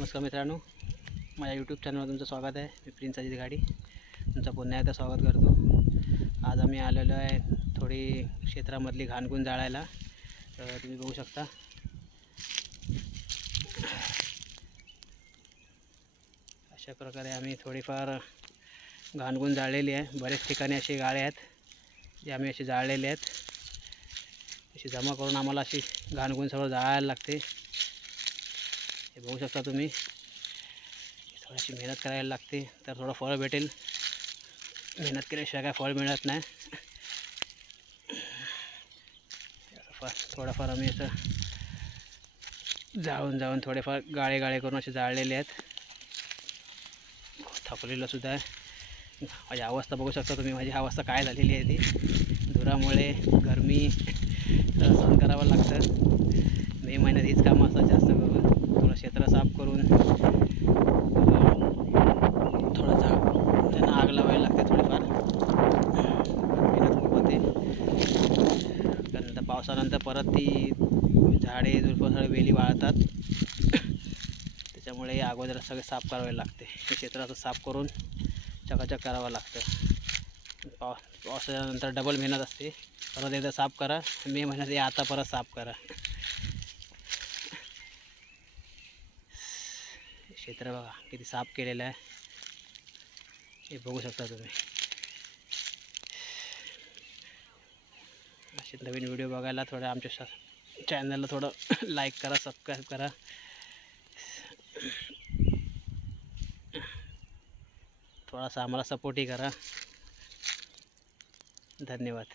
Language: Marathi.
नमस्कार मित्रांनो, माझ्या यूट्यूब चॅनलवर तुमचं स्वागत आहे. मी प्रिन्स अजित गाडी तुमचं पुन्हा एकदा स्वागत करतो. आज आम्ही आलेलो आहे थोडी क्षेत्रामधली घाणगुण जाळायला. तर तुम्ही बघू शकता अशा प्रकारे आम्ही थोडीफार घाणगुण जाळलेली आहे. बरेच ठिकाणी असे गाळे आहेत जे आम्ही असे जाळलेले आहेत. अशी जमा करून आम्हाला अशी घाणगुण सगळं जाळायला लागते. हे बघू शकता तुम्ही. थोडीशी मेहनत करायला लागते तर थोडं फळ भेटेल. मेहनत केल्याशिवाय काय फळ मिळत नाही. थोडाफार आम्ही असं जाळून थोडेफार गाळे करून असे जाळलेले आहेत. थकलेलं सुद्धा आहे. माझी अवस्था बघू शकता तुम्ही. माझी अवस्था काय झालेली आहे ती. धुरामुळे गरमी सहन करावं लागतं. मे महिन्यात हीच कामं असतात जास्त करून. थोडं क्षेत्र साफ करून थोडं त्यांना आग लावायला लागते. थोडीफार मेहनत खूप होते. त्यानंतर पावसानंतर परत ती झाडे झुडपं सगळे वेली वाळतात. त्याच्यामुळे अगोदर सगळे साफ करावे लागते. हे क्षेत्र असं साफ करून चकाचक करावं लागतं. पावसाच्यानंतर डबल मेहनत असते. परत एकदा साफ करा. मे महिन्यात आता परत साफ करा. क्षेत्र बघा किती साफ केलेलं आहे. हे बघू शकता तुम्ही. असे नवीन व्हिडिओ बघायला थोडं आमच्या चॅनलला थोडं लाईक करा, सबस्क्राईब करा. थोडासा आम्हाला सपोर्टही करा. धन्यवाद.